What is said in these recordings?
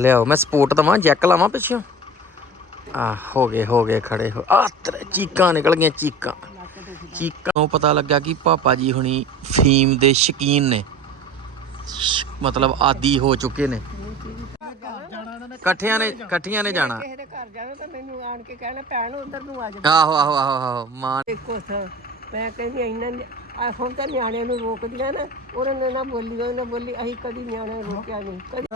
ਲਿਆਓ ਮੈਂ ਸਪੋਰਟ ਦਵਾਂ ਜੈਕ ਲਾਵਾਂ ਪਿੱਛੋਂ। ਆ ਹੋ ਗਏ ਹੋ ਗਏ ਖੜੇ ਹੋ ਆ ਤੇਰੇ ਚੀਕਾਂ ਨਿਕਲ ਗਈਆਂ ਚੀਕਾਂ। ਚੀਕਾਂ ਨੂੰ ਪਤਾ ਲੱਗਾ ਕਿ ਪਾਪਾ ਜੀ ਹੁਣੀ ਫੀਮ ਦੇ ਸ਼ਕੀਨ ਨੇ। ਮਤਲਬ ਆਦੀ ਹੋ ਚੁੱਕੇ ਨੇ। ਇਕੱਠਿਆਂ ਨੇ ਇਕੱਠੀਆਂ ਨੇ ਜਾਣਾ। ਕਿਸੇ ਦੇ ਘਰ ਜਾਣਾ ਤਾਂ ਮੈਨੂੰ ਆਣ ਕੇ ਕਹਿਣਾ ਭੈਣ ਉਧਰ ਨੂੰ ਆ ਜਾ। ਆਹੋ ਆਹੋ ਆਹੋ ਆਹੋ ਮਾਂ। ਇੱਕੋ ਥਾਂ ਮੈਂ ਕਹਿੰਦੀ ਇੰਨਾ ਨੀ- ਆ ਹੁਣ ਤਾਂ ਨਿਆਣਿਆਂ ਨੂੰ ਰੋਕਦੀਆਂ ਨਾ ਉਹਨਾਂ ਨੇ ਨਾ ਬੋਲੀ ਉਹਨਾਂ ਬੋਲੀ ਅਸੀਂ ਕਦੀ ਨਿਆਣਿਆਂ ਨੂੰ ਰੋਕਿਆ ਨਹੀਂ। ਕਦੀ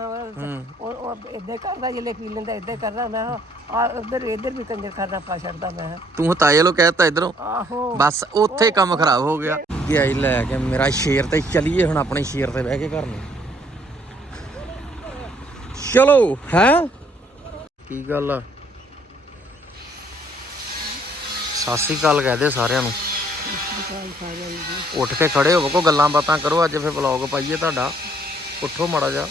ਇਦਾਂ ਕਰਦਾ ਜਿਲੇ ਪੀ ਲੈਂਦਾ ਇਦਾਂ ਕਰਦਾ ਮੈਂ ਆ ਉਧਰ ਇੱਧਰ ਵੀ ਕੰਜਰ ਕਰਦਾ ਪਾ ਛੱਡਦਾ ਮੈਂ ਤੂੰ ਤਾਏ ਲੋ ਕਹਿਤਾ ਇਧਰੋਂ? ਆਹੋ। ਬਸ ਉੱਥੇ ਕੰਮ ਖਰਾਬ ਹੋ ਗਿਆ। ਹੀ ਲੈ ਕੇ ਮੇਰਾ ਸ਼ੇਰ ਤੇ ਚੱਲੀਏ ਹੁਣ ਆਪਣੇ ਸ਼ੇਰ ਤੇ ਬਹਿ ਕੇ ਘਰ ਨੂੰ। ਚਲੋ ਹੈ? ਕੀ ਗੱਲ ਆ? ਸਤਿ ਸ੍ਰੀ ਅਕਾਲ ਕਹਦੇ ਸਾਰਿਆਂ ਨੂੰ। ਉੱਠ ਕੇ ਖੜੇ ਹੋਵੋ ਕੋ ਗੱਲਾਂ ਬਾਤਾਂ ਕਰੋ ਅੱਜ ਫੇਰ ਵਲੌਗ ਪਾਈਏ ਤੁਹਾਡਾ। ਉੱਠੋ ਮਾੜਾ ਜਾ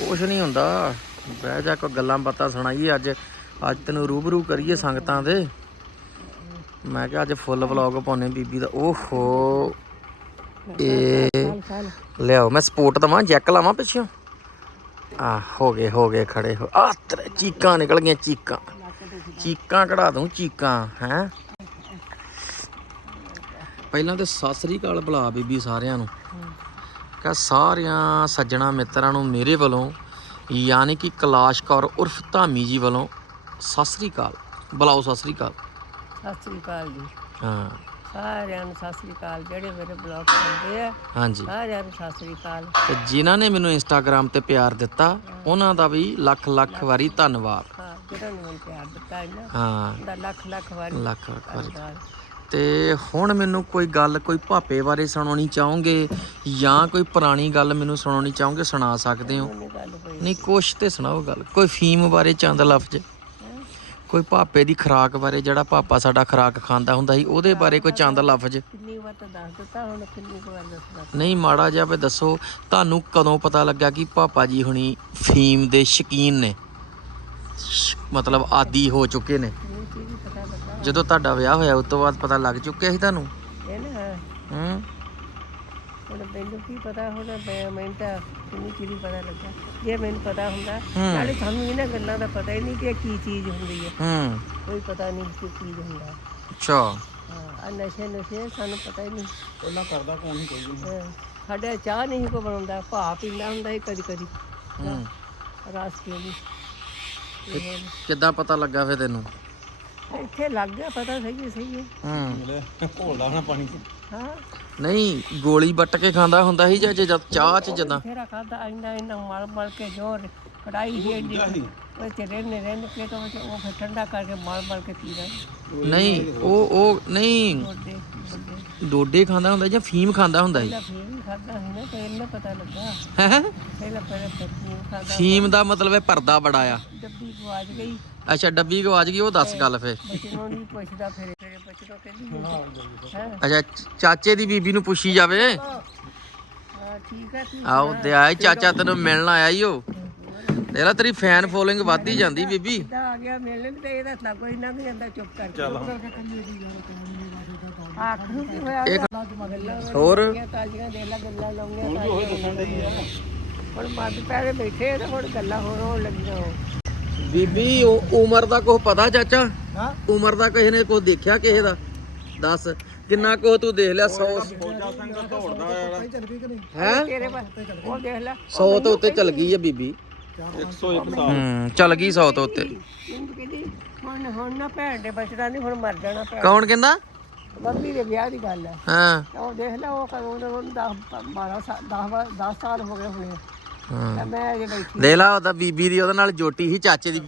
ਕੁਛ ਨਹੀਂ ਹੁੰਦਾ। ਬਹਿ ਜਾ ਕੋ ਗੱਲਾਂ ਬਾਤਾਂ ਸੁਣਾਈਏ ਅੱਜ। ਅੱਜ ਤੈਨੂੰ ਰੂਬਰੂ ਕਰੀਏ ਸੰਗਤਾਂ ਦੇ। ਮੈਂ ਕਿਹਾ ਅੱਜ ਫੁੱਲ ਵਲੌਗ ਪਾਉਣੇ ਬੀਬੀ ਦਾ। ਓਹੋ। ਇਹ ਲਿਆਓ ਮੈਂ ਸਪੋਰਟ ਦਵਾਂ ਜੈਕ ਲਾਵਾਂ ਪਿੱਛੋਂ? ਆ ਹੋ ਗਏ ਹੋ ਗਏ ਖੜੇ ਹੋ। ਆ ਤੇਰੇ ਚੀਕਾਂ ਨਿਕਲ ਗਈਆਂ ਚੀਕਾਂ। ਚੀਕਾਂ ਕਢਾ ਦੂੰ ਚੀਕਾਂ ਹੈ? ਪਹਿਲਾਂ ਤੇ ਸਤਿ ਸ੍ਰੀ ਅਕਾਲ ਬੁਲਾ ਬੀਬੀ ਸਾਰਿਆਂ ਨੂੰ। ਕਹ ਸਾਰਿਆਂ ਸੱਜਣਾ ਮਿੱਤਰਾਂ ਨੂੰ ਮੇਰੇ ਵੱਲੋਂ ਯਾਨੀ ਕਿ ਕਲਾਸ਼ ਕੌਰ ਉਰਫ ਧਾਮੀ ਜੀ ਵੱਲੋਂ ਸਤਿ ਸ੍ਰੀ ਅਕਾਲ। ਬੁਲਾਓ ਸਤਿ ਸ੍ਰੀ ਅਕਾਲ। ਸਤਿ ਸ੍ਰੀ ਅਕਾਲ ਜੀ। ਹਾਂ। ਸਾਰਿਆਂ ਨੂੰ ਸਤਿ ਸ੍ਰੀ ਅਕਾਲ ਜਿਹੜੇ ਮੇਰੇ ਬਲੌਗ ਕਰਦੇ ਆ। ਹਾਂਜੀ। ਸਾਰਿਆਂ ਨੂੰ ਸਤਿ ਸ੍ਰੀ ਅਕਾਲ। ਤੇ ਜਿਨ੍ਹਾਂ ਨੇ ਮੈਨੂੰ ਇੰਸਟਾਗ੍ਰam ਤੇ ਪਿਆਰ ਦਿੱਤਾ ਉਹਨਾਂ ਦਾ ਵੀ ਲੱਖ ਲੱਖ ਵਾਰੀ ਧੰਨਵਾਦ। ਹਾਂ ਜਿਹੜਾ ਨੇ ਪਿਆਰ ਦਿੱਤਾ ਇਹਨਾਂ ਹਾਂ। ਦਾ ਲੱਖ ਲੱਖ ਵਾਰੀ ਲੱਖ ਲੱਖ ਵਾਰੀ। ਧੰਨਵਾਦ। ਤੇ ਹੁਣ ਮੈਨੂੰ ਕੋਈ ਗੱਲ ਕੋਈ ਭਾਪੇ ਬਾਰੇ ਸੁਣਾਉਣੀ ਚਾਹੋਗੇ ਜਾਂ ਕੋਈ ਪੁਰਾਣੀ ਗੱਲ ਮੈਨੂੰ ਸੁਣਾਉਣੀ ਚਾਹੋਗੇ ਸੁਣਾ ਸਕਦੇ ਹੋ? ਨਹੀਂ ਕੁਛ ਤੇ ਸੁਣਾਓ ਗੱਲ। ਕੋਈ ਫੀਮ ਬਾਰੇ ਚੰਦ ਲਫ਼ਜ਼? ਕੋਈ ਭਾਪੇ ਦੀ ਖੁਰਾਕ ਬਾਰੇ ਜਿਹੜਾ ਪਾਪਾ ਸਾਡਾ ਖੁਰਾਕ ਖਾਂਦਾ ਹੁੰਦਾ ਸੀ ਉਹਦੇ ਬਾਰੇ ਕੋਈ ਚੰਦ ਲਫ਼ਜ਼? ਕਿੰਨੀ ਵਾਰ ਤਾਂ ਦੱਸ ਦਿੱਤਾ ਹੁਣ ਕਿੰਨੀ ਕੁ ਵਾਰ ਦੱਸਣਾ ਨਹੀਂ ਮਾੜਾ ਜਿਹਾ ਵੀ ਦੱਸੋ। ਤੁਹਾਨੂੰ ਕਦੋਂ ਪਤਾ ਲੱਗਾ ਕਿ ਪਾਪਾ ਜੀ ਹੁਣੀ ਫੀਮ ਦੇ ਸ਼ਕੀਨ ਨੇ? ਮਤਲਬ ਆਦੀ ਹੋ ਚੁੱਕੇ ਨੇ। ਜਦੋਂ ਤੁਹਾਡਾ ਵਿਆਹ ਹੋਇਆ ਉਸ ਤੋਂ ਬਾਅਦ ਪਤਾ ਲੱਗ ਚੁੱਕਿਆ ਸੀ ਤੁਹਾਨੂੰ? ਇਹ ਨਾ ਹੂੰ। ਹੁਣ ਮੈਨੂੰ ਕੀ ਪਤਾ ਹੁਣ ਮੈਂ ਮੈਨੂੰ ਤਾਂ ਕਿੰਨੀ ਚੀਜ਼ ਪਤਾ ਲੱਗਾ। ਜੇ ਮੈਨੂੰ ਪਤਾ ਹੁੰਦਾ ਹੂੰ। ਨਾਲੇ ਸਾਨੂੰ ਇਹਨਾਂ ਗੱਲਾਂ ਦਾ ਪਤਾ ਹੀ ਨਹੀਂ ਕਿ ਇਹ ਕੀ ਚੀਜ਼ ਹੁੰਦੀ ਹੈ। ਹੂੰ। ਕੋਈ ਪਤਾ ਨਹੀਂ ਕੀ ਚੀਜ਼ ਹੁੰਦਾ। ਅੱਛਾ। ਹਾਂ ਆ ਨਸ਼ੇ ਨਸ਼ੇ ਸਾਨੂੰ ਪਤਾ ਹੀ ਨਹੀਂ। ਪਹਿਲਾਂ ਕਰਦਾ ਕੌਣ ਨਹੀਂ ਕੋਈ ਸਾਡੇ ਚਾਹ ਨਹੀਂ ਕੋ ਬਣਾਉਂਦਾ ਭਾ ਪੀਂਦਾ ਹੁੰਦਾ ਸੀ ਕਦੀ ਕਦੀ ਹੂੰ ਰਾਸ ਪੀਂਦੀ ਕਿੱਦਾਂ ਪਤਾ ਲੱਗਾ ਫੇ ਤੈਨੂੰ? ਇੱਥੇ ਲੱਗ ਗਿਆ ਪਤਾ ਸਹੀ ਹੈ ਸਹੀ ਹੈ। ਹੂੰ। ਹਾਂ। ਨਹੀਂ ਗੋਲੀ ਵੱਟ ਕੇ ਖਾਂਦਾ ਹੁੰਦਾ ਸੀ ਜਾਂ ਜੇ ਜਦ ਚਾਹ ਚ ਜਦਾਂ? ਤੇਰਾ ਖਾਦਾ ਇੰਨਾ ਇੰਨਾ ਮਲ ਮਲ ਕੇ ਜੋਰ। ਕੜਾਈ ਹੀ ਏਡੀ ਉਹ ਤੇ ਰਹਿਣ ਰਹਿਣ ਕੇ ਤਾਂ ਉਹ ਫਿਰ ਠੰਡਾ ਕਰਕੇ ਮਲ ਮਲ ਕੇ ਪੀਦਾ ਨਹੀਂ ਉਹ ਉਹ ਨਹੀਂ। ਡੋਡੇ ਖਾਂਦਾ ਹੁੰਦਾ ਜਾਂ ਫੀਮ ਖਾਂਦਾ ਹੁੰਦਾ ਸੀ ਪਹਿਲਾਂ ਫੇਰ ਵੀ ਖਾਦਾ ਸੀ ਨਾ ਤੇ ਇਹਨੂੰ ਪਤਾ ਲੱਗਾ। ਹੈਂ? ਪਹਿਲਾਂ ਪਹਿਲਾਂ ਫੇਰ ਖਾਦਾ ਫੀਮ ਦਾ ਮਤਲਬ ਹੈ ਪਰਦਾ ਬੜਾ ਆ। ਡੱਬੀ ਗਵਾਚ ਗਈ। ਅੱਛਾ ਡੱਬੀ ਗਵਾਚ ਗਈ ਉਹ ਦੱਸ ਗੱਲ ਫੇ ਬੱਚੇ ਨੂੰ ਨਹੀਂ ਪੁੱਛਦਾ ਫਿਰ ਤੇਰੇ ਬੱਚੇ ਨੂੰ ਕਹਿੰਦੀ ਹੈ? ਅੱਛਾ ਚ- ਚਾਚੇ ਦੀ ਬੀਬੀ ਨੂੰ ਪੁੱਛੀ ਜਾਵੇ। ਹਾਂ ਠੀਕ ਹੈ ਠੀਕ ਆਓ ਤੇ ਆਏ ਚਾਚਾ ਤੈਨੂੰ ਮਿਲਣ ਆਇਆ ਈ ਉਹ। ਤੇਰਾ ਤੇਰੀ ਫੈਨ ਫੋਲੋਇੰਗ ਵੱਧਦੀ ਜਾਂਦੀ ਬੀਬੀ। ਦਾ ਆ ਗਿਆ ਮਿਲਣ ਤੇ ਇਹਦਾ ਤਾਂ ਕੋਈ ਨਾ ਵੀ ਜਾਂਦਾ ਚੁੱਪ ਕਰਕੇ। ਚਲੋ ਆਖ ਨੂੰ ਕੀ ਹੋਇਆ? ਗੱਲਾਂ ਹੋਰ? ਹੋਈਆਂ ਤਾਜ਼ੀਆਂ ਦੇ ਲਾ ਗੱਲਾਂ ਲਾਉਂਦੀਆਂ ਤਾਜ਼ੀਆਂ। ਹੁਣ ਮੱਧ ਪੈਰੇ ਬੈਠੇ ਆ ਤੇ ਹੁਣ ਗੱਲਾਂ ਹੋਰ ਹੋਣ ਲੱਗੀਆਂ ਉਹ। ਬੀਬੀ ਉਹ ਉਮਰ ਦਾ ਕੁਝ ਪਤਾ ਚਾਚਾ? ਉਮਰ ਦਾ ਕਿਸੇ ਨੇ ਕੁਝ ਦੇਖਿਆ ਕਿਸੇ ਦਾ? ਦੱਸ ਕਿੰਨਾ ਕੁ ਤੂੰ ਦੇਖ ਲਿਆ? 100 ਹੈ? ਤੇਰੇ ਪਾ ਉਹ ਦੇਖ ਲੈ। 100 ਤੋਂ ਉੱਤੇ ਚੱਲ ਗਈ ਹੈ ਬੀਬੀ। 101 ਸਾਲ। ਹੂੰ ਚੱਲ ਗਈ 100 ਤੋਂ ਉੱਤੇ। ਮੈਨੂੰ ਕਹਿੰਦੀ ਹੁਣ ਹੁਣ ਨਾ ਭੈਣ ਦੇ ਬਚਣਾ ਨਹੀਂ ਹੁਣ ਮਰ ਜਾਣਾ ਭੈਣ। ਕੌਣ ਕਹਿੰਦਾ? ਮੰਮੀ ਦੇ ਵਿਆਹ ਦੀ ਗੱਲ ਹੈ। ਹਾਂ। ਉਹ ਦੇਖ ਲੈ ਉਹ ਕਦੋਂ ਦੇ ਹੁਣ 10 12 ਸਾਲ 10 10 ਸਾਲ ਹੋ ਗਏ ਹੋਣੇ ਹਾਂ। ਤੇ ਮੈਂ ਅਜੇ ਬੈਠੀ ਦੇਖ ਲਾ ਉਹਦਾ ਬੀਬੀ ਦੀ ਉਹਦੇ ਨਾਲ ਜੋਟੀ ਸੀ ਚਾਚੇ ਦੀ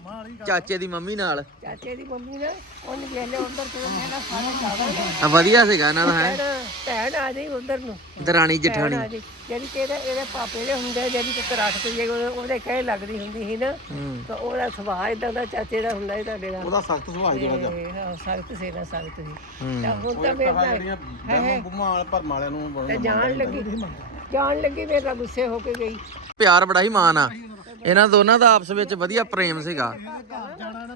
ਚਾਚੇ ਦੀ ਮੰਮੀ ਨਾਲ। ਚਾਚੇ ਦੀ ਮੰਮੀ ਨੇ ਉਹਨੇ ਵੇਖ ਲਿਆ ਉਧਰ ਤੇ ਮੇਰਾ ਸਾਰੇ ਜਾਦਾ ਆ ਵਧੀਆ ਸੀਗਾ ਇਹਨਾਂ ਦਾ ਹੈ। ਭੈਣ ਭੈਣ ਆ ਜਾਈ ਉਧਰ ਨੂੰ। ਦਰਾਣੀ ਜਠਾਣੀ। ਜਿਹੜੀ ਇਹਦੇ ਇਹਦੇ ਪਾਪੇ ਦੇ ਹੁੰਦੇ ਜਿਹੜੀ ਕਿ ਰੱਖ ਤੇ ਜੇ ਉਹਦੇ ਕਹੇ ਲੱਗਦੀ ਹੁੰਦੀ ਸੀ ਨਾ ਹੂੰ। ਤਾਂ ਉਹਦਾ ਸੁਭਾਅ ਇਦਾਂ ਦਾ ਚਾਚੇ ਦਾ ਹੁੰਦਾ ਸੀ ਤੁਹਾਡੇ ਦਾ ਉਹਦਾ ਸਖਤ ਸੁਭਾਅ ਜਿਹੜਾ ਹਾਂ ਸਖਤ ਸੇ ਨਾ ਸਖਤ ਸੀ। ਹੂੰ। ਤਾਂ ਹੁਣ ਤਾਂ ਮੇਰੇ ਨਾਲ ਜਿਹੜੀਆਂ ਬੁਮਾਲ ਭਰਮ ਵਾਲਿਆਂ ਨੂੰ ਤੇ ਜਾਣ ਲੱਗੀ। ਜਾਣ ਲੱਗੀ ਮੇਰੇ ਨਾਲ ਗੁੱਸੇ ਹੋ ਕੇ ਗਈ। ਪਿਆਰ ਬੜਾ ਹੀ ਮਾਨ ਆ। ਇਹਨਾਂ ਦੋਨਾਂ ਦਾ ਆਪਸ ਵਿੱਚ ਵਧੀਆ ਪ੍ਰੇਮ ਸੀਗਾ।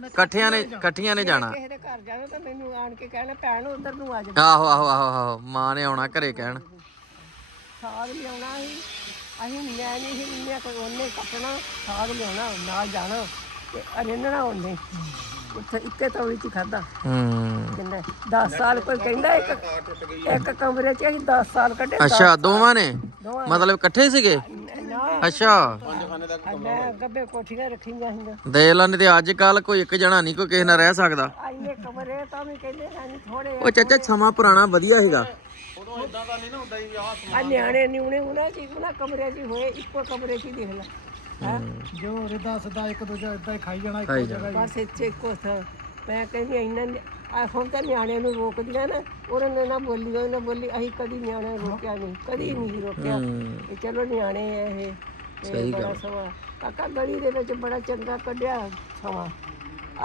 ਇਕੱਠਿਆਂ ਨੇ ਇਕੱਠੀਆਂ ਨੇ ਜਾਣਾ। ਕਿਸੇ ਦੇ ਘਰ ਜਾਣਾ ਤਾਂ ਮੈਨੂੰ ਆਣ ਕੇ ਕਹਿਣਾ ਭੈਣ ਉਧਰ ਨੂੰ ਆ ਜਾ। ਆਹੋ ਆਹੋ ਆਹੋ ਆਹੋ ਮਾਂ ਨੇ ਆਉਣਾ ਘਰੇ ਕਹਿਣ। ਸਾਗ ਲਿਆਉਣਾ ਸੀ। ਅਸੀਂ ਮੈਂ ਨਹੀਂ ਸੀ ਮੈਂ ਕੋਈ ਉਹਨੇ ਕੱਟਣਾ ਸਾਗ ਲਿਆਉਣਾ ਨਾਲ ਜਾਣਾ ਤੇ ਅਰੇਨਣਾ ਉਹਨੇ। ਉੱਥੇ ਇੱਕੇ ਤੌਲੀ ਚ ਖਾਦਾ ਹੂੰ। ਕਹਿੰਦਾ 10 ਸਾਲ ਕੋਈ ਕਹਿੰਦਾ ਇੱਕ ਇੱਕ ਕਮਰੇ 'ਚ ਅਸੀਂ 10 ਸਾਲ ਕੱਢੇ ਅੱਛਾ ਦੋਵਾਂ ਨੇ? ਦੋਵਾਂ ਮਤਲਬ ਇਕੱਠੇ ਸੀਗੇ? ਨਾ। ਅੱਛਾ। ਮੈਂ ਗੱਬੇ ਕੋਠੀਆਂ ਰੱਖੀਆਂ ਦੇ ਤੇ ਅੱਜ ਕੱਲ ਕੋਈ ਇੱਕ ਜਣਾ ਨਹੀਂ ਕੋਈ ਕਿਸੇ ਨਾਲ ਰਹਿ ਸਕਦਾ। ਆਈਨੇ ਕਮਰੇ ਤਾਂ ਵੀ ਕਹਿੰਦੇ ਸਾਨੂੰ ਥੋੜੇ ਉਹ ਚਾਚਾ ਸਮਾਂ ਪੁਰਾਣਾ ਵਧੀਆ ਸੀਗਾ। ਉਦੋਂ ਇਦਾਂ ਦਾ ਨਹੀਂ ਨਾ ਹੁੰਦਾ ਸੀ ਵੀ ਆਹ ਆ ਨਿਆਣੇ ਨਿਉਣੇ ਉਹਨਾਂ ਚ ਉਹਨਾਂ ਕਮਰੇ 'ਚ ਹੀ ਹੋਏ ਇੱਕੋ ਕਮਰੇ 'ਚ ਹੀ ਦੇਖ ਲੈ। ਹੈਂ? ਜੋ ਰਿਦਾ ਸਦਾ ਇੱਕ ਦੂਜਾ ਇਦਾਂ ਹੀ ਖਾਈ ਜਾਣਾ ਖਾਈ ਜਾਣਾ। ਬਸ ਇੱਥੇ ਇੱਕੋ ਥਾਂ। ਮੈਂ ਕਹਿੰਦੀ ਇੰਨਾ ਆ ਹੁਣ ਤਾਂ ਨਿਆਣਿਆਂ ਨੂੰ ਰੋਕਦੀਆਂ ਨਾ ਉਹਨਾਂ ਨੇ ਨਾ ਬੋਲੀ ਉਹ ਨਾ ਬੋਲੀ ਅਸੀਂ ਕਦੀ ਨਿਆਣਿਆਂ ਨੂੰ ਰੋਕਿਆ ਨਹੀਂ ਕਦੀ ਨਹੀਂ ਰੋਕਿਆ। ਹੂੰ। ਇਹ ਚਲੋ ਨਿਆਣੇ ਆ ਇਹ ਸਹੀ ਬੜਾ ਸਮਾਂ। ਕਾਕਾ ਗਲੀ ਦੇ ਵਿੱਚ ਬੜਾ ਚੰਗਾ ਕੱਢਿਆ ਸਮਾਂ।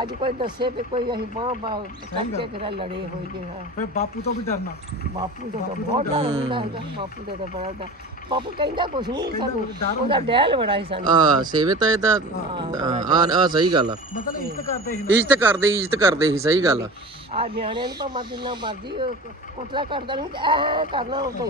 ਅੱਜ ਕੋਈ ਦੱਸੇ ਵੀ ਕੋਈ ਅਸੀਂ ਬਾਹ ਬਾਹ ਕੱਟੇ ਕਿਰਾ ਲੜੇ ਹੋਏ ਜੇ ਹਾਂ। ਫੇ ਬਾਪੂ ਤੋਂ ਵੀ ਡਰਨਾ। ਬਾਪੂ ਦਾ ਤਾਂ ਬਹੁਤ ਡਰ। ਹੁੰਦਾ ਹੈਗਾ। ਬਾਪੂ ਦਾ ਤਾਂ ਬੜਾ ਡਰ। ਬਾਪੂ ਕਹਿੰਦਾ ਕੁਛ ਨਹੀਂ ਸਾਨੂੰ। ਉਹਦਾ ਡੈਲ ਬੜਾ ਸੀ ਸਾਨੂੰ। ਆ ਸੇਵੇ ਤਾਂ ਇਹਦਾ ਆ ਆ ਸਹੀ ਗੱਲ ਆ। ਮਤਲਬ ਇੱਜ਼ਤ ਕਰਦੇ ਸੀ ਇੱਜ਼ਤ ਕਰਦੇ ਇੱਜ਼ਤ ਕਰਦੇ ਸੀ ਸਹੀ ਗੱਲ ਆ। ਆ ਨਿਆਣਿਆਂ ਨੂੰ ਭਾਵੇਂ ਜਿੰਨਾ ਮਰਜ਼ੀ ਕੋਟਲਾ ਕਰਦਾ ਨਹੀਂ ਐ ਕਰਨਾ ਉਹ ਕੋਈ।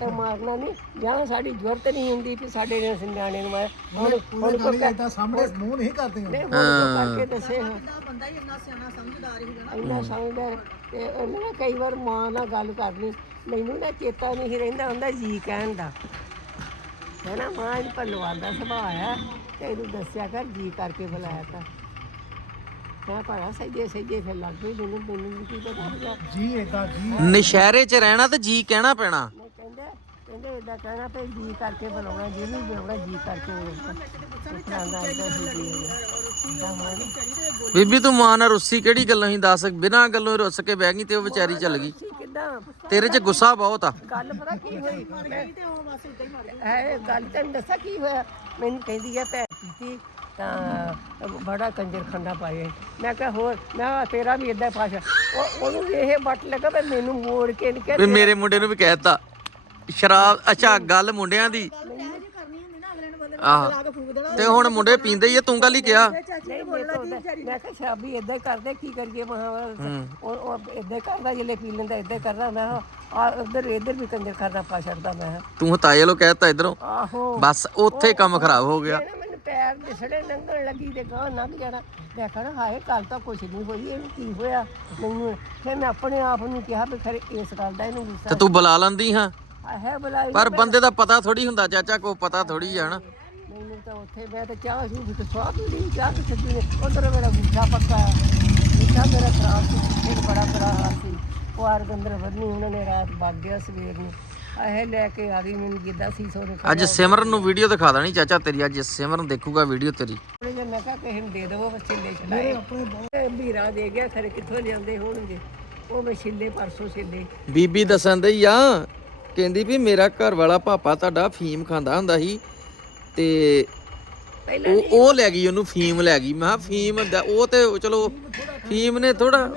ਤੇ ਮਾਰਨਾ ਨਹੀਂ। ਜਾਂ ਸਾਡੀ ਜ਼ਰੂਰਤ ਨਹੀਂ ਹੁੰਦੀ ਕਿ ਸਾਡੇ ਨੇ ਨਿਆਣੇ ਨੂੰ ਮਾਰ। ਹੁਣ ਹੁਣ ਕੋਈ ਇਦਾਂ ਸਾਹਮਣੇ ਮੂੰਹ ਨਹੀਂ ਕਰਦੀਆਂ। ਨਹੀਂ ਹੁਣ ਕੋਈ ਕਰਕੇ ਦੱਸੇ ਹਾਂ। ਬੰਦਾ ਹੀ ਇੰਨਾ ਸਿਆਣਾ ਸਮਝਦਾਰ ਹੀ ਇੰਨਾ ਸਮਝਦਾਰ। ਤੇ ਉਹਨੇ ਨਾ ਕਈ ਵਾਰ ਮਾਂ ਨਾਲ ਗੱਲ ਕਰਨੀ ਮੈਨੂੰ ਨਾ ਚੇਤਾ ਨਹੀਂ ਰਹਿੰਦਾ ਹੁੰਦਾ ਜੀ ਕਹਿਣ ਦਾ। ਹੈ ਨਾ ਮਾਂ ਇਹ ਭਲਵਾਨ ਦਾ ਸੁਭਾਅ ਆ ਤੇ ਇਹਨੂੰ ਦੱਸਿਆ ਕਰ ਜੀ ਕਰਕੇ ਬੁਲਾਇਆ ਕਰ। ਮੈਂ ਭਾਇਆ ਸਹੀਏ ਸਹੀਏ ਫਿਰ ਲੱਗ ਗਈ ਮੈਨੂੰ ਮੈਨੂੰ ਵੀ ਕੀ ਪਤਾ ਜੀ ਇਦਾਂ ਜੀ। ਨਸ਼ਹਿਰੇ 'ਚ ਰਹਿਣਾ ਤੇ ਜੀ ਕਹਿਣਾ ਪੈਣਾ। ਮੈਂ ਕਹਿੰਦਾ ਕਹਿੰਦੇ ਇਦਾਂ ਕਹਿਣਾ ਤੇ ਜੀ ਕਰਕੇ ਬੁਲਾਉਣਾ ਜਿਹਨੂੰ ਬੁਲਾਉਣਾ ਜੀ ਕਰਕੇ ਬੁਲਾਉਣਾ। ਬੀਬੀ ਤੂੰ ਮਾਂ ਨਾਲ ਰੁੱਸੀ ਕਿਹੜੀ ਗੱਲੋਂ ਹੀ ਦੱਸ ਬਿਨਾਂ ਗੱਲੋਂ ਹੀ ਰੁੱਸ ਕੇ ਬਹਿ ਗਈ ਤੇ ਉਹ ਵਿਚਾਰੀ ਚੱਲ ਗਈ। ਕਿਦਾਂ ਤੇਰੇ 'ਚ ਗੁੱਸਾ ਬਹੁਤ ਆ। ਗੱਲ ਪਤਾ ਕੀ ਹੋਈ? ਹੈ ਗੱਲ ਤੈਨੂੰ ਦੱਸਾਂ ਕੀ ਹੋਇਆ। ਮੈਨੂੰ ਕਹਿੰਦੀ ਆ ਭੈਣ ਕੀਤੀ ਤਾਂ ਬੜਾ ਕੰਜਰ ਖੰਡਾ ਪਾਏ ਮੈਂ ਕਿਹਾ ਹੋਰ ਮੈਂ ਕਿਹਾ ਤੇਰਾ ਵੀ ਇਦਾਂ ਪਾਸ਼ਾ ਉਹ ਉਹਨੂੰ ਵੀ ਇਹ ਵੱਟ ਲੱਗਾ ਵੀ ਮੈਨੂੰ ਮੋੜ ਕੇ ਨਹੀਂ ਵੀ ਮੇਰੇ ਮੁੰਡੇ ਨੂੰ ਵੀ ਕਹਿਤਾ ਸ਼ਰਾਬ ਅੱਛਾ ਗੱਲ ਮੁੰਡਿਆਂ ਦੀ। ਆਹ। ਤੇ ਹੁਣ ਮੁੰਡੇ ਪੀਂਦੇ ਹੀ ਆ ਤੂੰ ਗੱਲ ਹੀ ਕਿਹਾ। ਤੋਂ ਹੁੰਦਾ। ਮੈਂ ਕਿਹਾ ਸ਼ਰਾਬੀ ਇਦਾਂ ਕਰਦੇ ਕੀ ਕਰੀਏ ਮਹਾ ਉਹ ਉਹ ਇਦਾਂ ਕਰਦਾ ਜਿਲੇ ਪੀ ਲੈਂਦਾ ਇਦਾਂ ਕਰਦਾ ਮੈਂ ਆ ਉਧਰ ਇੱਧਰ ਵੀ ਕੰਜਰ ਖੰਡਾ ਪਾ ਛੱਡਦਾ ਮੈਂ ਕਿਹਾ। ਤੂੰ ਹਤਾਏ ਲੋ ਕਹਿਤਾ ਇਧਰੋਂ? ਆਹੋ। ਬਸ ਉੱਥੇ ਕੰਮ ਖਰਾਬ ਹੋ ਗਿਆ। ਨਾ ਮੈਨੂੰ ਪੈਰ ਦਿਸੜੇ ਲੰਘਣ ਲੱਗੀ ਤੇ ਗਾਂ ਲੰਘ ਜਾਣਾ। ਮੈਂ ਕਹਣਾ ਹਾਏ ਕੱਲ ਤਾਂ ਕੁਛ ਨਹੀਂ ਹੋਈ ਇਹਨੂੰ ਕੀ ਹੋਇਆ? ਮੈਨੂੰ ਫਿਰ ਮੈਂ ਆਪਣੇ ਆਪ ਨੂੰ ਕਿਹਾ ਵੀ ਖਰੇ ਇਸ ਗੱਲ ਦਾ ਇਹਨੂੰ ਤੇ ਗੁੱਸਾ ਤੂੰ ਬੁਲਾ ਲੈਂਦੀ ਹਾਂ। ਹੈ ਬੁਲਾਈ ਪਰ ਬੰਦੇ ਦਾ ਪਤਾ ਥੋੜੀ ਹੁੰਦਾ ਚਾਚਾ ਕੋ ਪਤਾ ਥੋੜੀ ਆ ਨਾ ਮੈਨੂੰ ਤਾਂ ਉੱਥੇ ਮੈਂ ਤਾਂ ਚਾਹ ਸੀ ਵੀ ਸਵਾਦ ਨਹੀਂ ਚਾਹ ਤੇ? ਛੱਡੀ ਨੇ ਉਧਰ ਮੇਰਾ ਗੁੱਠਾ ਪੱਕਾ ਗੁੱਠਾ ਮੇਰਾ ਖਰਾਬ ਸੀ ਇੱਕ ਬੜਾ ਬੜਾ ਹਾਲ ਸੀ। ਉਹ ਅਰਗੰਦਰ ਵਰਨੀ ਉਹਨਾਂ ਨੇ ਰਾਤ ਵਗ ਗਿਆ ਸਵੇਰ ਨੂੰ। ਇਹ ਲੈ ਕੇ ਆ ਗਈ ਮੈਨੂੰ ਜਿੱਦਾਂ ਸੀ ਸੋਰੇ ਅੱਜ ਸਿਮਰਨ ਨੂੰ ਵੀਡੀਓ ਦਿਖਾ ਦੇਣੀ ਚਾਚਾ ਤੇਰੀ ਅੱਜ ਸਿਮਰਨ ਦੇਖੂਗਾ ਵੀਡੀਓ ਤੇਰੀ। ਥੋੜੇ ਜਿਹਾ ਮੈਂ ਕਿਹਾ ਕਿਸੇ ਨੂੰ ਦੇ ਦੇਵੋ ਛਿੱਲੇ ਛਡਾਏ ਇਹ ਵੀਰਾ ਦੇ ਗਿਆ ਖਰੇ ਕਿੱਥੋਂ ਲਿਆਂਦੇ ਹੋਣਗੇ? ਉਹ ਮੈਂ ਛਿੱਲੇ ਪਰਸੋਂ ਛਿੱਲੇ। ਬੀਬੀ ਦੱਸਣ ਦਈ ਆ ਕਹਿੰਦੀ ਵੀ ਮੇਰਾ ਘਰ ਵਾਲਾ ਪਾਪਾ ਤੁਹਾਡਾ ਫੀਮ ਖਾਂਦਾ ਹੁੰਦਾ ਸੀ ਤੇ ਉਹ ਉਹ ਲੈ ਗਈ ਉਹਨੂੰ ਫੀਮ ਲੈ ਗਈ। ਮੈਂ ਕਿਹਾ ਫੀਮ ਦਾ- ਉਹ ਤੇ ਚਲੋ ਫੀਮ ਨੇ ਥੋੜਾ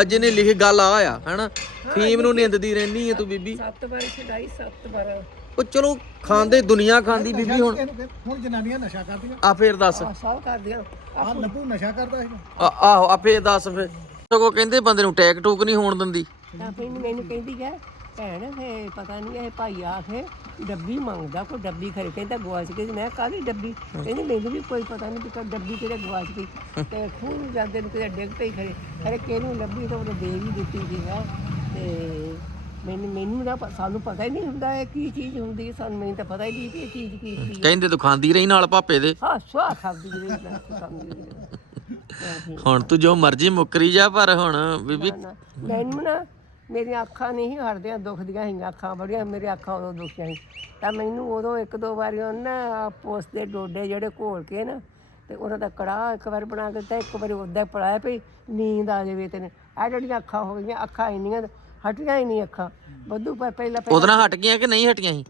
ਅੱਜ ਨੇ ਲਿਖੀ ਗੱਲ ਆ ਆ ਹਨਾ? ਫੀਮ ਨੂੰ ਨਿੰਦਦੀ ਰਹਿੰਦੀ ਹੈ ਤੂੰ ਬੀਬੀ। ਸੱਤ ਵਾਰ ਛਡਾਈ ਸੱਤ ਵਾਰ। ਉਹ ਚਲੋ ਖਾਂਦੇ ਦੁਨੀਆ ਖਾਂਦੀ ਬੀਬੀ ਹੁਣ। ਇਹਨੂੰ ਕਹਿ- ਹੁਣ ਜਨਾਨੀਆਂ ਨਸ਼ਾ ਕਰਦੀਆਂ। ਆ ਫੇਰ ਦੱਸ। ਆ ਸਭ ਕਰਦੀਆਂ। ਆ ਲੱਭੂ ਨਸ਼ਾ ਕਰਦਾ ਸੀਗਾ ਆ- ਆਹੋ ਆ ਫੇਰ ਦੱਸ ਫੇਰ। ਸਗੋਂ ਕਹਿੰਦੇ ਬੰਦੇ ਨੂੰ ਟੈਕ ਟੂਕ ਨਹੀਂ ਹੋਣ ਦਿੰਦੀ। ਤਾਂ ਫਿਰ ਮੈਨੂੰ ਕਹਿੰਦੀ ਹੈ ਭੈਣ ਫੇ ਪਤਾ ਨਹੀਂ ਇਹ ਭਾਈ ਆ ਕੇ ਡੱਬੀ ਮੰਗਦਾ ਕੋਈ ਡੱਬੀ ਖਰੇ ਕਹਿੰਦਾ ਗਵਾਚ ਗਈ ਮੈਂ ਕਾਹਦੀ ਡੱਬੀ? ਕਹਿੰਦੀ ਮੈਨੂੰ ਵੀ ਕੋਈ ਪਤਾ ਨਹੀਂ ਕਿ ਡੱਬੀ ਕਿਹੜੇ ਗਵਾਚ ਗਈ। ਤੇ ਖੂਨ ਜਾਂਦੇ ਨੂੰ ਕਿਤੇ ਡਿੱਗ ਪਈ ਖਰੇ ਖਰੇ ਕਿਹਨੂੰ ਲੱਭੀ ਤਾਂ ਉਹਨੇ ਦੇ ਵੀ ਦਿੱਤੀ ਸੀ ਹੈ ਤੇ ਮੈਨੂੰ ਮੈਨੂੰ ਨਾ ਸਾਨੂੰ ਪਤਾ ਹੀ ਨਹੀਂ ਹੁੰਦਾ ਇਹ ਕੀ ਚੀਜ਼ ਹੁੰਦੀ ਹੈ, ਸਾਨੂੰ ਮੈਨੂੰ ਤਾਂ ਪਤਾ ਹੀ ਨਹੀਂ ਕਿ ਇਹ ਚੀਜ਼ ਕੀ ਹੈ ਕਹਿੰਦੇ ਤੂੰ ਖਾਂਦੀ ਰਹੀ ਨਾਲ ਪਾਪੇ ਦੇ। ਹਾਂ ਸਵਾਹ ਖਾਂਦੀ ਰਹੀ ਖਾਂਦੀ ਰਹੀ ਹੁਣ ਤੂੰ ਜੋ ਮਰਜ਼ੀ ਮੁੱਕਰੀ ਜਾ ਪਰ ਹੁਣ ਬੀਬੀ ਮੈਨੂੰ ਨਾ ਮੇਰੀਆਂ ਅੱਖਾਂ ਨਹੀਂ ਸੀ ਹਟਦੀਆਂ ਦੁਖਦੀਆਂ ਸੀ ਅੱਖਾਂ ਬੜੀਆਂ ਮੇਰੇ ਅੱਖਾਂ ਉਦੋਂ ਦੁਖੀਆਂ ਸੀ। ਤਾਂ ਮੈਨੂੰ ਉਦੋਂ ਇੱਕ ਦੋ ਵਾਰੀ ਉਹਨਾਂ ਪੋਸ ਦੇ ਡੋਡੇ ਜਿਹੜੇ ਘੋਲ ਕੇ ਨਾ ਤੇ ਉਹਨਾਂ ਦਾ ਕੜਾਹ ਇੱਕ ਵਾਰ ਬਣਾ ਕੇ ਦਿੱਤਾ ਇੱਕ ਵਾਰੀ ਉਦਾਂ ਪੜਾਇਆ ਪਈ ਨੀਂਦ ਆ ਜਾਵੇ ਤੈਨੂੰ। ਆ ਜਿਹੜੀਆਂ ਅੱਖਾਂ ਹੋ ਗਈਆਂ ਅੱਖਾਂ ਇੰਨੀਆਂ ਹਟੀਆਂ ਹੀ ਨਹੀਂ ਅੱਖਾਂ। ਬੱਦੂ ਪਰ ਪਹਿਲਾਂ ਉਹਦੇ ਨਾਲ ਹਟ ਗਈਆਂ ਕਿ ਨਹੀਂ ਹਟੀਆਂ ਸੀ?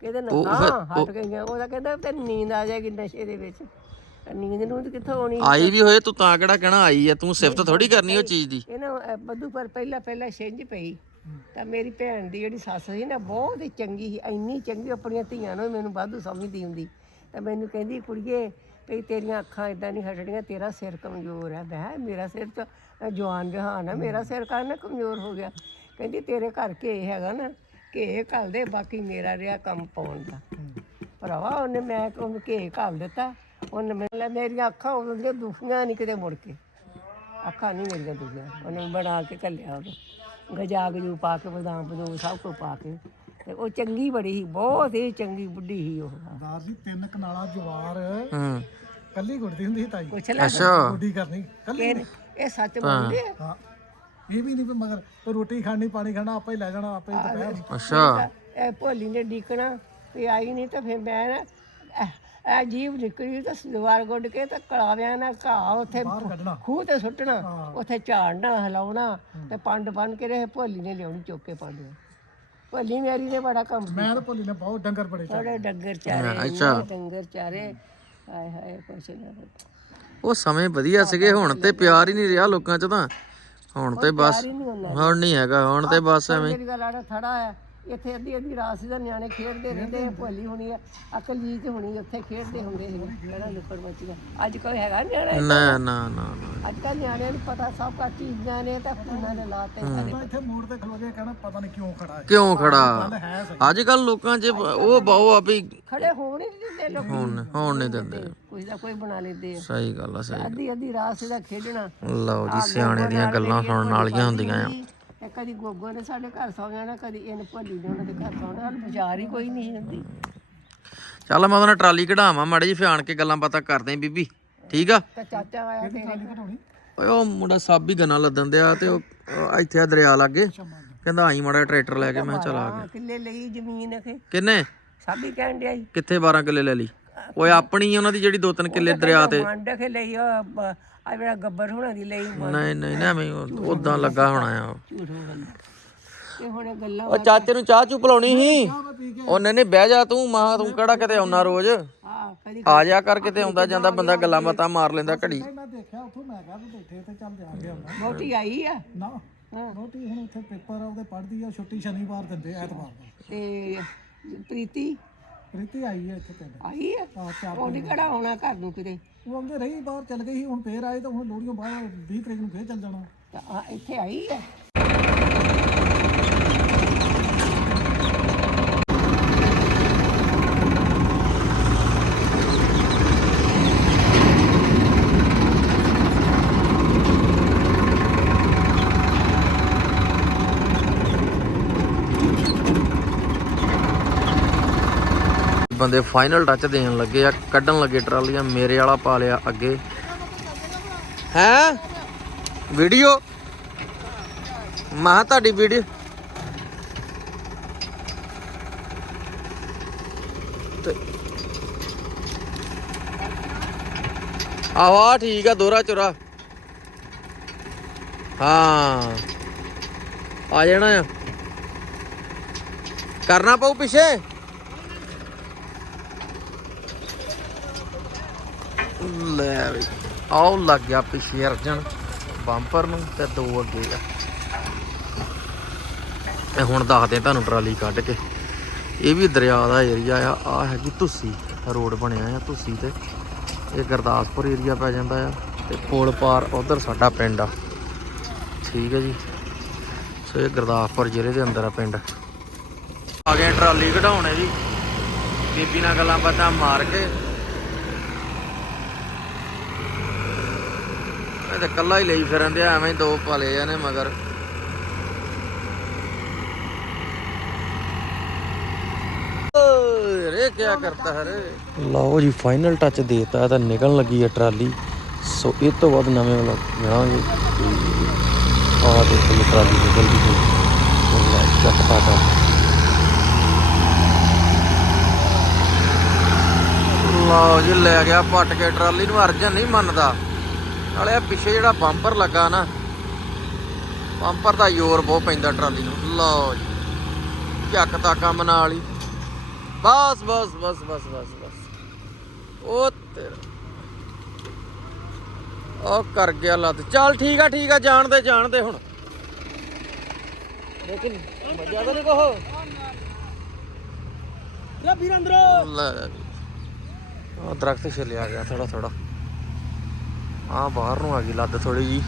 ਕਿਹਦੇ ਨਾਲ? ਹਾਂ ਹਟ ਗਈਆਂ। ਉਹਦਾ ਕਹਿੰਦਾ ਤੈਨੂੰ ਨੀਂਦ ਆ ਜਾਏਗੀ ਨਸ਼ੇ ਦੇ ਵਿੱਚ। ਨੀਂਦ ਨੂੰ ਤੇ ਕਿੱਥੋਂ ਆਉਣੀ ਆਈ ਵੀ ਹੋਏ ਤੂੰ ਤਾਂ ਕਿਹੜਾ ਕਹਿਣਾ ਆਈ ਆ ਤੂੰ ਸਿਫਤ ਥੋੜੀ ਕਰਨੀ ਉਹ ਚੀਜ਼ ਦੀ। ਬੱਦੂ ਪਰ ਪਹਿਲਾਂ ਪਹਿਲਾਂ ਛਿੰਝ ਪਈ। ਤਾਂ ਮੇਰੀ ਭੈਣ ਦੀ ਜਿਹੜੀ ਸੱਸ ਸੀ ਨਾ ਬਹੁਤ ਹੀ ਚੰਗੀ ਸੀ। ਇੰਨੀ ਚੰਗੀ ਆਪਣੀਆਂ ਧੀਆਂ ਨੂੰ ਮੈਨੂੰ ਵਾਧੂ ਸਮਝਦੀ ਹੁੰਦੀ। ਤਾਂ ਮੈਨੂੰ ਕਹਿੰਦੀ ਕੁੜੀਏ ਭਈ ਤੇਰੀਆਂ ਅੱਖਾਂ ਇਦਾਂ ਨਹੀਂ ਹਟਣੀਆਂ ਤੇਰਾ ਸਿਰ ਕਮਜ਼ੋਰ ਹੈ। ਮੈਂ ਕਿਹਾ, ਮੇਰਾ ਸਿਰ ਤਾਂ ਜਵਾਨ ਜਹਾਨ ਹੈ ਮੇਰਾ ਸਿਰ ਕਾਹਨ ਕਮਜ਼ੋਰ ਹੋ ਗਿਆ? ਕਹਿੰਦੀ ਤੇਰੇ ਘਰ ਕੇ ਹੈਗਾ ਨਾ ਘੇ ਘੱਲ ਦੇ ਬਾਕੀ ਮੇਰਾ ਰਿਹਾ ਕੰਮ ਪਾਉਣ ਦਾ। ਭਰਾਵਾ ਉਹਨੇ ਮੈਂ ਉਹਨੂੰ ਘੇ ਘੱਲ ਦਿੱਤਾ। ਉਹਨੇ ਮੈਨੂੰ ਮੇਰੀਆਂ ਅੱਖਾਂ ਉਹਦੀਆਂ ਦੁਖੀਆਂ ਨਹੀਂ ਕਿਤੇ ਮੁੜ ਕੇ। ਅੱਖਾਂ ਨਹੀਂ ਮੇਰੀਆਂ ਦੁਖੀਆਂ। ਉਹਨੇ ਬਣਾ ਕੇ ਘੱਲਿਆ ਉਹ ਗਜਾ ਗਜੂ ਪਾ ਕੇ ਬਦਾਮ ਬਦੂਮ ਸਭ ਕੁਝ ਪਾ ਕੇ। ਤੇ ਉਹ ਚੰਗੀ ਬੜੀ ਸੀ ਬਹੁਤ ਹੀ ਚੰਗੀ ਬੁੱਢੀ ਸੀ ਉਹ। ਜੀ ਤਿੰਨ ਕਨਾਲਾ ਜਵਾਰ। ਹੂੰ। ਕੱਲੀ ਗੁੱਟਦੀ ਹੁੰਦੀ ਸੀ ਤਾਈ। ਪੁੱਛ ਲੈ। ਅੱਛਾ। ਗੁੱਡੀ ਕਰਨੀ। ਕੱਲੀ ਇਹ ਇਹ ਸੱਚ ਬੋਲਦੇ ਆ ਹਾਂ। ਇਹ ਵੀ ਨਹੀਂ ਵੀ ਮਗਰ ਉਹ ਰੋਟੀ ਖਾਣੀ ਪਾਣੀ ਖਾਣਾ ਆਪੇ ਹੀ ਲੈ ਜਾਣਾ ਆਪੇ ਹੀ ਦੁਪਹਿਰ। ਅੱਛਾ। ਇਹ ਭੋਲੀ ਨੇ ਡੀਕਣਾ ਵੀ ਆਈ ਨਹੀਂ ਤਾਂ ਫਿਰ ਮੈਂ ਨਾ ਇਹ ਜੀਵ ਨਿਕਲੀ ਤਾਂ ਦੀਵਾਰ ਗੁੱਡ ਕੇ ਤਾਂ ਕਲਾਵਿਆਂ ਨਾਲ ਘਾਹ ਉੱਥੇ ਬਾਹਰ ਕੱਢਣਾ। ਖੂਹ ਤੇ ਸੁੱਟਣਾ ਉੱਥੇ ਝਾੜਨਾ ਹਿਲਾਉਣਾ ਤੇ ਪੰਡ ਬਣ ਕੇ ਰਹੇ ਭੋਲੀ ਨੇ ਲਿਆਉਣੀ ਚੁੱਕ ਕੇ ਪੰਡ ਭੋਲੀ ਮੇਰੀ ਨੇ ਬੜਾ ਕੰਮ ਮੈਂ ਤਾਂ ਭੋਲੀ ਨੇ ਬਹੁਤ ਡੰਗਰ ਬੜੇ ਚਾਰੇ। ਥੋੜੇ ਡੰਗਰ ਚਾਰੇ ਅੱਛਾ। ਇੰਨੇ ਡੰਗਰ ਚਾਰੇ। ਹਾਏ ਹਾਏ ਕੁਛ ਨਾ ਉਹ ਸਮੇਂ ਵਧੀਆ ਸੀਗੇ ਹੁਣ ਤੇ ਪਿਆਰ ਹੀ ਨਹੀਂ ਰਿਹਾ ਲੋਕਾਂ 'ਚ ਤਾਂ। ਹੁਣ ਤੇ ਬਸ ਹੀ ਨਹੀਂ ਹੁੰਦਾ ਹੁਣ ਨਹੀਂ ਹੈਗਾ ਹੁਣ ਤੇ ਬਸ ਐਵੇਂ ਮੇਰੀ ਗੱਲ ਆੜਾ ਥੜਾ ਹੈ। ਇੱਥੇ ਅੱਧੀ ਅੱਧੀ ਰਾਤ ਸੀ ਦਾ ਨਿਆਣੇ ਖੇਡਦੇ ਰਹਿੰਦੇ ਆ, ਭੋਲੀ ਹੋਣੀ ਆ ਅਕਲਜੀਤ ਹੋਣੀ ਉੱਥੇ ਖੇਡਦੇ ਹੁੰਦੇ ਸੀ ਕਿਹੜਾ ਲੁੱਕੜ ਮੱਚੀਆਂ। ਅੱਜ ਕੋਈ ਹੈਗਾ ਨਿਆਣਾ ਨਾ ਨਾ ਨਾ ਅੱਜ ਕੱਲ੍ਹ ਨਿਆਣਿਆਂ ਨੂੰ ਪਤਾ ਸਭ ਕਾ ਚੀਜ਼ਾਂ ਨੇ ਤਾਂ ਉਹਨਾਂ ਨੇ ਲਾਤੇ ਇੱਥੇ ਮੋੜ ਤੇ ਖਲੋ ਕੇ ਕਹਿਣਾ ਪਤਾ ਨਹੀਂ ਕਿਉਂ ਖੜਾ ਹੈ। ਕਿਉਂ ਖੜਾ? ਅੱਜ ਕੱਲ ਲੋਕਾਂ 'ਚ ਉਹ ਬਹੁ ਆ ਵੀ ਖੜੇ ਹੋਣ ਹੀ ਨਹੀਂ ਦਿੰਦੇ ਲੋਕ। ਹੁਣ ਹੁਣ ਨਹੀਂ ਦਿੰਦੇ। ਕੋਈ ਦਾ ਕੋਈ ਬਣਾ ਲੈਂਦੇ ਆ। ਸਹੀ ਗੱਲ ਆ ਸਹੀ ਅੱਧੀ ਅੱਧੀ ਰਾਤ ਸੀ ਦਾ ਖੇਡਣਾ। ਲਓ ਜੀ ਸਿਆਣੇ ਦੀਆਂ ਗੱਲਾਂ ਸੁਣਨ ਵਾਲੀਆਂ ਹੁੰਦੀਆਂ ਆ। ਤੇ ਕਦੀ ਗੋਗੋ ਨੇ ਸਾਡੇ ਘਰ ਸੌ ਜਾਣਾ ਕਦੀ ਇਹਨੇ ਭੱਲੀ ਨੇ ਉਹਨਾਂ ਦੇ ਘਰ ਸੌਣਾ ਸਾਨੂੰ ਬਾਜ਼ਾਰ ਹੀ ਕੋਈ ਨਹੀਂ ਹੁੰਦੀ। ਚੱਲ ਮੈਂ ਉਹਦੇ ਨਾਲ ਟਰਾਲੀ ਕਢਾਵਾਂ ਮਾੜੀ ਜੀ ਫਿਆਣ ਕੇ ਗੱਲਾਂ ਬਾਤਾਂ ਕਰਦੇ ਆਂ ਬੀਬੀ ਠੀਕ ਆ? ਤੇ ਚਾਚਾ ਆਇਆ ਤੇਰੇ ਘਟਾਉਣੀ ਓਏ ਉਹ ਮੁੰਡਾ ਸਾਬੀ ਗੰਨਾ ਲੱਦਣ ਦਿਆ ਤੇ ਉਹ ਉਹ ਇੱਥੇ ਆ ਦਰਿਆ ਲਾਗੇ। ਕਹਿੰਦਾ ਆਈ ਮਾੜਾ ਜਿਹਾ ਟਰੈਕਟਰ ਲੈ ਕੇ ਮੈਂ ਕਿਹਾ ਚੱਲ ਆ ਗਿਆ। ਹਾਂ, ਕਿੱਲੇ ਲਈ ਜ਼ਮੀਨ ਅਖੇ ਕਿੰਨੇ? ਸਾਬੀ ਕਹਿਣ ਡਿਆ ਸੀ। ਕਿੱਥੇ 12 ਕਿੱਲੇ ਲੈ ਲਈ? ਓਏ ਆਪਣੀ ਉਹਨਾਂ ਦੀ ਜਿਹੜੀ ਦੋ ਤਿੰਨ ਕਿੱਲੇ ਦਰਿਆ ਤੇ। ਮੰਡ ਅਖੇ ਲਈ ਆ ਜਿਹੜਾ ਗੱਬਰ ਹੋਣਾ ਦੀ ਲਈ ਨਹੀਂ ਨਹੀਂ ਨਾ ਐਵੇਂ ਉਦਾਂ ਲੱਗਾ ਹੋਣਾ ਆ। ਉਹ। ਝੂਠ ਬੋਲਣਾ ਇਹ ਹੁਣ ਇਹ ਗੱਲਾਂ ਉਹ ਚਾਚੇ ਨੂੰ ਚਾਹ ਚੂ ਪਿਲਾਉਣੀ ਸੀ? ਮੈਂ ਉਹਨੇ ਨਹੀਂ ਬਹਿ ਜਾ ਤੂੰ ਮਾਂ ਤੂੰ ਕਿਹੜਾ ਕਿਤੇ ਆਉਣਾ ਰੋਜ਼? ਆ ਕਦੀ ਆ ਜਾ ਕਰ ਕਿਤੇ ਆਉਂਦਾ ਜਾਂਦਾ ਬੰਦਾ ਗੱਲਾਂ ਬਾਤਾਂ ਮਾਰ ਲੈਂਦਾ ਘੜੀ। ਮੈਂ ਦੇਖਿਆ ਉੱਥੋਂ ਮੈਂ ਕਿਹਾ ਵੀ ਬੈਠੇ ਤੇ ਚੱਲ ਜਾਾਂਗੇ ਹੁਣ ਮੋਟੀ ਆਈ ਆ? ਨਾ ਰੋਟੀ ਹੁਣ ਉੱਥੇ ਪੇਪਰ ਆ ਉਹਦੇ ਪੜ੍ਹਦੀ ਆ ਛੁੱਟੀ ਸ਼ਨੀਵਾਰ ਦਿੰਦੇ ਐਤਵਾਰ ਨੂੰ। ਤੇ ਪ੍ਰੀਤੀ? ਪ੍ਰੀਤੀ ਆਈ ਹੈ ਇੱਥੇ ਪਿੰਡ। ਆਈ ਆ ਆ ਚਾਰ ਉਹਦੀ ਕਿਹੜਾ ਆਉਣਾ ਘਰ ਨੂੰ ਕਿਤੇ? ਉਹ ਆਉਂਦੇ ਰਹੀ ਬਾਹਰ ਚੱਲ ਗਈ ਸੀ ਹੁਣ ਫੇਰ ਆਏ ਤਾਂ ਹੁਣ ਲੋੜੀਆਂ ਬਾਹਰ 20 ਤਰੀਕ ਨੂੰ ਫੇਰ ਚੱਲ ਜਾਣਾ। ਤਾਂ ਆ ਇੱਥੇ ਆਈ ਆ ਬੰਦੇ ਫਾਈਨਲ ਟੱਚ ਦੇਣ ਲੱਗੇ ਆ, ਕੱਢਣ ਲੱਗੇ ਟਰਾਲੀਆਂ, ਮੇਰੇ ਵਾਲਾ ਪਾ ਲਿਆ ਅੱਗੇ। ਹੈ? ਵੀਡੀਓ ਮਾਂ, ਤੁਹਾਡੀ ਵੀਡੀਓ ਆਹੋ ਆ ਠੀਕ ਆ ਦੋਰਾ ਚੋਰਾ। ਹਾਂ। ਆ ਜਾਣਾ ਆ। ਕਰਨਾ ਪਊ ਪਿੱਛੇ? ਲੈ ਵੀ ਆਉ ਲੱਗ ਗਿਆ ਪਿੱਛੇ ਅਰਜਨ ਬੰਪਰ ਨੂੰ ਤੇ ਦੋ ਅੱਗੇ ਆ। ਇਹ ਹੁਣ ਦੱਸਦੇ ਤੁਹਾਨੂੰ ਟਰਾਲੀ ਕੱਢ ਕੇ। ਇਹ ਵੀ ਦਰਿਆ ਦਾ ਏਰੀਆ ਆ। ਆ ਹੈਗੀ ਤੁਸੀਂ ਰੋਡ ਬਣਿਆ ਆ ਤੁਸੀਂ ਤੇ। ਇਹ ਗੁਰਦਾਸਪੁਰ ਏਰੀਆ ਪੈ ਜਾਂਦਾ ਆ। ਤੇ ਕੋਲ ਪਾਰ ਉਧਰ ਸਾਡਾ ਪਿੰਡ ਆ। ਠੀਕ ਹੈ ਜੀ। ਸੋ ਇਹ ਗੁਰਦਾਸਪੁਰ ਜ਼ਿਲ੍ਹੇ ਦੇ ਅੰਦਰ ਆ ਪਿੰਡ। ਆ ਗਏ ਟਰਾਲੀ ਕਢਾਉਣੇ ਜੀ। ਬੀਬੀ ਨਾਲ ਗੱਲਾਂ ਬਾਤਾਂ ਮਾਰ ਕੇ। ਇਹ ਤਾਂ ਕੱਲਾ ਹੀ ਲਈ ਫਿਰਨ ਦਿਆ ਐਵੇਂ ਦੋ ਪਾਲੇ ਆ ਨੇ ਮਗਰ। ਰੇ ਕੀ ਕਰਤਾ ਹੈ ਰੇ ਲਓ ਜੀ ਫਾਈਨਲ ਟੱਚ ਦੇਤਾ ਇਹ ਤਾਂ ਨਿਕਲਣ ਲੱਗੀ ਹੈ ਟਰਾਲੀ। ਸੋ ਇਹ ਤੋਂ ਬਾਅਦ ਨਵੇਂ ਵਾਲਾ ਬਣਾਵਾਂਗੇ ਆਹ ਦੇਖੋ ਟਰਾਲੀ ਨਿਕਲਦੀ ਹੋਈ ਲੈ ਚੱਕ ਪਾਟਾ। ਲਓ ਜੀ ਲੈ ਗਿਆ ਪੱਟ ਕੇ ਟਰਾਲੀ ਨੂੰ ਅਰਜਨ ਨਹੀਂ ਮੰਨਦਾ। ਨਾਲੇ ਆ ਪਿੱਛੇ ਜਿਹੜਾ ਬੰਪਰ ਲੱਗਾ ਨਾ, ਬੰਪਰ ਦਾ ਜ਼ੋਰ ਬਹੁਤ ਪੈਂਦਾ ਟਰਾਲੀ ਨੂੰ। ਲਓ ਜੀ, ਚੱਕ ਤਾ ਕੰਮ ਨਾਲ ਹੀ। ਬਸ ਬਸ ਬਸ ਬਸ ਬਸ ਬਸ। ਉਹ ਤੇਰਾ। ਉਹ ਕਰ ਗਿਆ ਲੱਤ। ਚੱਲ ਠੀਕ ਆ ਠੀਕ ਆ, ਜਾਣਦੇ ਜਾਣਦੇ ਹੁਣ। ਲੇਕਿਨ ਮਜ਼ਾ ਤਾਂ ਨਹੀਂ ਕੋਹ ਲੈ ਵੀਰ ਅੰਦਰੋਂ। ਲੈ। ਉਹ ਦਰਖਤ ਛਿਲਿਆ ਗਿਆ ਥੋੜਾ ਥੋੜਾ ਆ ਬਾਹਰ ਨੂੰ ਆ ਗਈ ਲੱਦ ਥੋੜੀ ਜੀ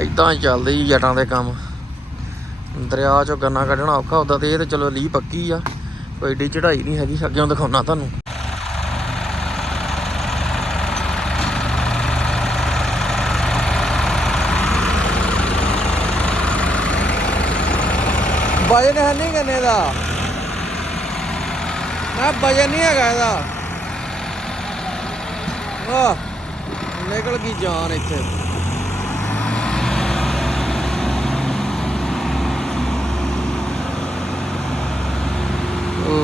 ਇਦਾਂ ਚੱਲਦੇ ਜੀ ਜਟਾਂ ਦੇ ਕੰਮ। ਦਰਿਆ ਚੋਂ ਗੰਨਾ ਕੱਢਣਾ ਔਖਾ ਉਦਾਂ ਤੇ ਇਹ ਤੇ ਚਲੋ ਲੀ ਪੱਕੀ ਆ। ਕੋਈ ਏਡੀ ਚੜਾਈ ਨਹੀਂ ਹੈਗੀ, ਅੱਗੇ ਦਿਖਾਉਣਾ ਤੁਹਾਨੂੰ। ਵਜਨ ਹੈ ਨਹੀਂ ਗੰਨੇ ਦਾ। ਨਾ ਵਜਨ ਨਹੀਂ ਹੈਗਾ ਇਹਦਾ। ਵਾਹ ਨਿਕਲ ਗਈ ਜਾਨ ਇੱਥੇ।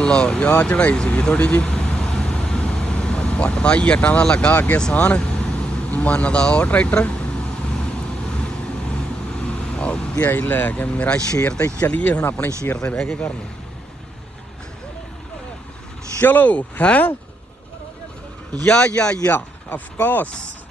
ਲਓ ਯਾ ਚੜਾਈ ਸੀਗੀ ਥੋੜੀ ਜੀ ਪੱਟਦਾ ਹੀ ਜੱਟਾਂ ਦਾ ਲੱਗਾ ਅੱਗੇ ਸਾਨ ਮੰਨਦਾ ਉਹ ਟਰੈਕਟਰ। ਆ ਗਿਆ ਹੀ ਲੈ ਕੇ ਮੇਰਾ ਸ਼ੇਰ ਤੇ ਚਲੀਏ ਹੁਣ ਆਪਣੇ ਸ਼ੇਰ ਤੇ ਬਹਿ ਕੇ ਘਰ ਨੂੰ। ਚਲੋ, ਹੈ? ਯਾ ਯਾ ਯਾ। of course.